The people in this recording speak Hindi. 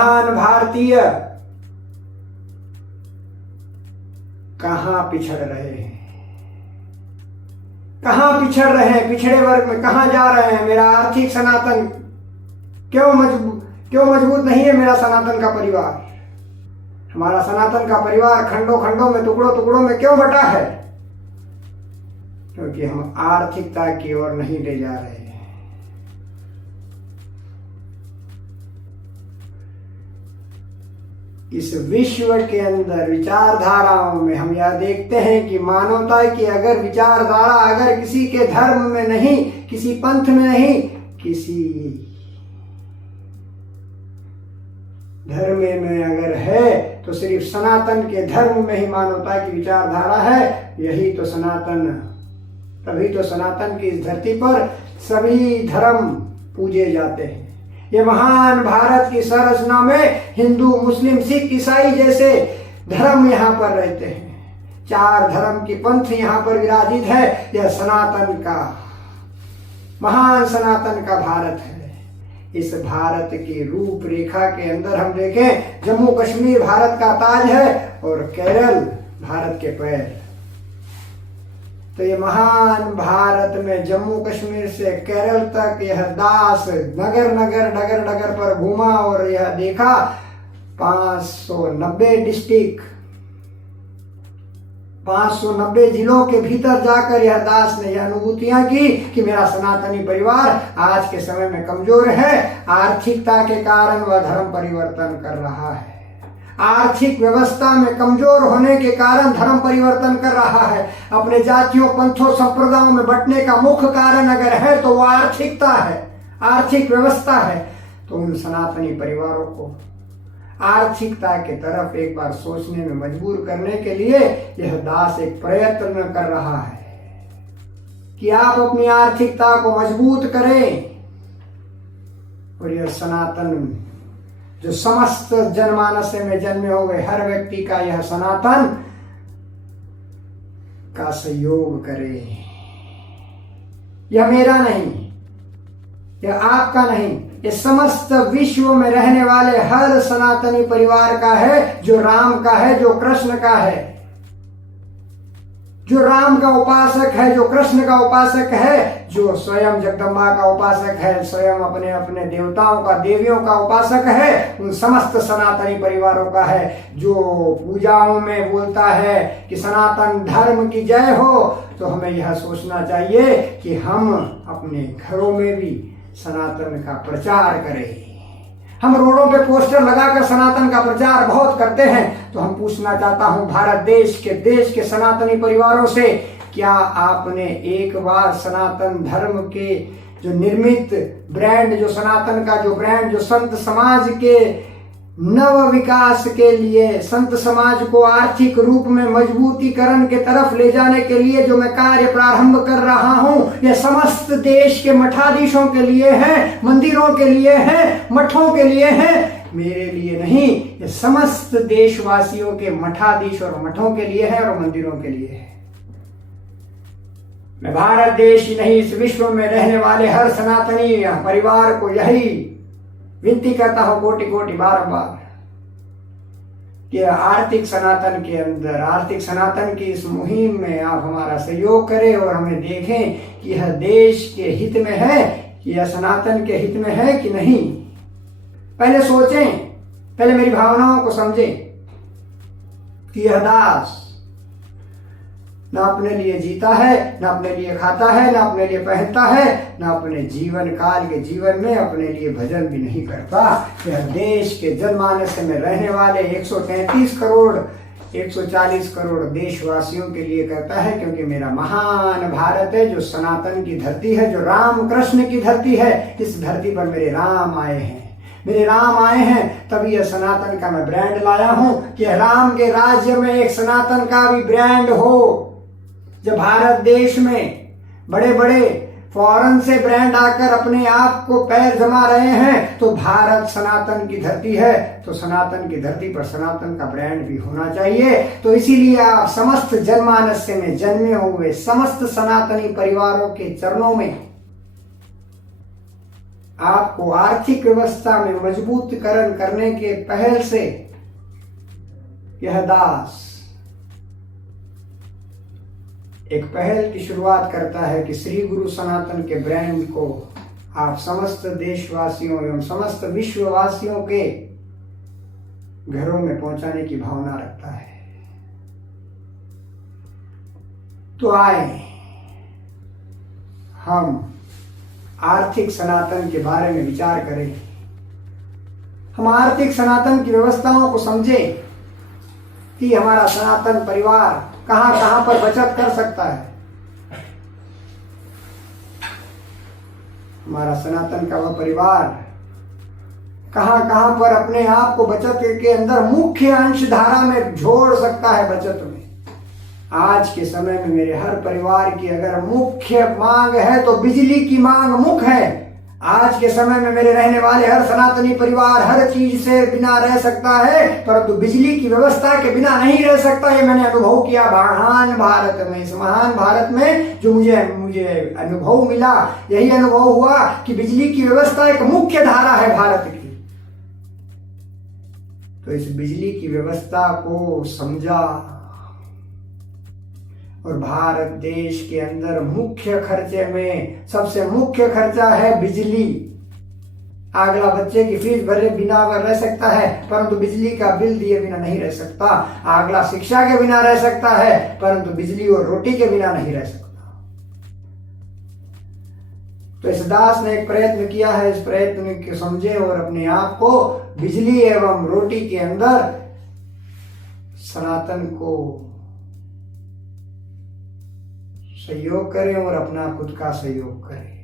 महान भारतीय कहां पिछड़ रहे हैं, कहां पिछड़ रहे हैं, पिछड़े वर्ग में कहां जा रहे हैं। मेरा आर्थिक सनातन क्यों मजबूत नहीं है। मेरा सनातन का परिवार, हमारा सनातन का परिवार खंडों खंडों में, टुकड़ों टुकड़ों में क्यों बटा है? क्योंकि हम आर्थिकता की ओर नहीं ले जा रहे हैं। इस विश्व के अंदर विचारधाराओं में हम यह देखते हैं कि मानवता की अगर विचारधारा अगर किसी के धर्म में नहीं, किसी पंथ में नहीं, किसी धर्म में अगर है तो सिर्फ सनातन के धर्म में ही मानवता की विचारधारा है। यही तो सनातन, तभी तो सनातन की इस धरती पर सभी धर्म पूजे जाते हैं। ये महान भारत की संरचना में हिंदू, मुस्लिम, सिख, ईसाई जैसे धर्म यहाँ पर रहते हैं। 4 धर्म की पंथ यहाँ पर विराजित है। यह सनातन का, महान सनातन का भारत है। इस भारत की रूपरेखा के अंदर हम देखें, जम्मू कश्मीर भारत का ताज है और केरल भारत के पैर। तो ये महान भारत में जम्मू कश्मीर से केरल तक यह दास नगर नगर डगर डगर पर घूमा और यह देखा 590 डिस्ट्रिक्ट, 590 जिलों के भीतर जाकर यह दास ने यह अनुभूतियां की कि मेरा सनातनी परिवार आज के समय में कमजोर है। आर्थिकता के कारण वह धर्म परिवर्तन कर रहा है। आर्थिक व्यवस्था में कमजोर होने के कारण धर्म परिवर्तन कर रहा है। अपने जातियों, पंथों, संप्रदायों में बंटने का मुख्य कारण अगर है तो वो आर्थिकता है, आर्थिक व्यवस्था है। तो उन सनातनी परिवारों को आर्थिकता के तरफ एक बार सोचने में मजबूर करने के लिए यह दास एक प्रयत्न कर रहा है कि आप अपनी आर्थिकता को मजबूत करें। और यह सनातन जो समस्त जनमानस में जन्मे हुए हर व्यक्ति का यह सनातन का सहयोग करे। यह मेरा नहीं, यह आपका नहीं, ये समस्त विश्व में रहने वाले हर सनातनी परिवार का है, जो राम का है, जो कृष्ण का है, जो राम का उपासक है, जो कृष्ण का उपासक है, जो स्वयं जगदम्बा का उपासक है, स्वयं अपने अपने देवताओं का, देवियों का उपासक है। उन समस्त सनातनी परिवारों का है। जो पूजाओं में बोलता है कि सनातन धर्म की जय हो, तो हमें यह सोचना चाहिए कि हम अपने घरों में भी सनातन का प्रचार करें। हम रोडों पे पोस्टर लगाकर सनातन का प्रचार बहुत करते हैं। तो हम पूछना चाहता हूं भारत देश के सनातनी परिवारों से, क्या आपने एक बार सनातन धर्म के जो निर्मित ब्रांड, जो सनातन का जो ब्रांड, जो संत समाज के नव विकास के लिए, संत समाज को आर्थिक रूप में मजबूतीकरण के तरफ ले जाने के लिए जो मैं कार्य प्रारंभ कर रहा हूं, यह समस्त देश के मठाधीशों के लिए है, मंदिरों के लिए है, मठों के लिए है, मेरे लिए नहीं। ये समस्त देशवासियों के मठाधीश और मठों के लिए है और मंदिरों के लिए है। मैं भारत देश ही नहीं, इस विश्व में रहने वाले हर सनातनी परिवार को यही विनती करता हूं कोटि कोटि बारंबार कि आर्थिक सनातन के अंदर, आर्थिक सनातन की इस मुहिम में आप हमारा सहयोग करें और हमें देखें कि यह देश के हित में है, कि यह सनातन के हित में है कि नहीं। पहले सोचें, पहले मेरी भावनाओं को समझें कि यह दास न अपने लिए जीता है, न अपने लिए खाता है, न अपने लिए पहनता है, न अपने जीवन काल के जीवन में अपने लिए भजन भी नहीं करता। यह देश के जनमानस में रहने वाले 133 करोड़ 140 करोड़ देशवासियों के लिए करता है, क्योंकि मेरा महान भारत है, जो सनातन की धरती है, जो राम कृष्ण की धरती है। इस धरती पर मेरे राम आए हैं, मेरे राम आए हैं, तभी यह सनातन का मैं ब्रांड लाया हूं कि राम के राज्य में एक सनातन का भी ब्रांड हो। जब भारत देश में बड़े बड़े फॉरेन से ब्रांड आकर अपने आप को पैर जमा रहे हैं, तो भारत सनातन की धरती है, तो सनातन की धरती पर सनातन का ब्रांड भी होना चाहिए। तो इसीलिए आप समस्त जनमानस में जन्मे हुए समस्त सनातनी परिवारों के चरणों में आपको आर्थिक व्यवस्था में मजबूतकरण करने के पहल से यह दास एक पहल की शुरुआत करता है कि श्री गुरु सनातन के ब्रांड को आप समस्त देशवासियों एवं समस्त विश्ववासियों के घरों में पहुंचाने की भावना रखता है। तो आए हम आर्थिक सनातन के बारे में विचार करें। हम आर्थिक सनातन की व्यवस्थाओं को समझें कि हमारा सनातन परिवार कहां कहां पर बचत कर सकता है। हमारा सनातन का वह परिवार कहां कहां पर अपने आप को बचत के अंदर मुख्य अंश धारा में जोड़ सकता है। बचत में आज के समय में मेरे हर परिवार की अगर मुख्य मांग है तो बिजली की मांग मुख्य है। आज के समय में मेरे रहने वाले हर सनातनी परिवार हर चीज से बिना रह सकता है, परंतु बिजली की व्यवस्था के बिना नहीं रह सकता। ये मैंने अनुभव किया महान भारत में। इस महान भारत में जो मुझे अनुभव मिला, यही अनुभव हुआ कि बिजली की व्यवस्था एक मुख्य धारा है भारत की। तो इस बिजली की व्यवस्था को समझा और भारत देश के अंदर मुख्य खर्चे में सबसे मुख्य खर्चा है बिजली। अगला बच्चे की फीस भरे बिना रह सकता है, परंतु बिजली का बिल दिए बिना नहीं रह सकता। अगला शिक्षा के बिना रह सकता है, परंतु बिजली और रोटी के बिना नहीं रह सकता। तो इस दास ने एक प्रयत्न किया है। इस प्रयत्न को समझे और अपने आप को बिजली एवं रोटी के अंदर सनातन को सहयोग करें और अपना खुद का सहयोग करें।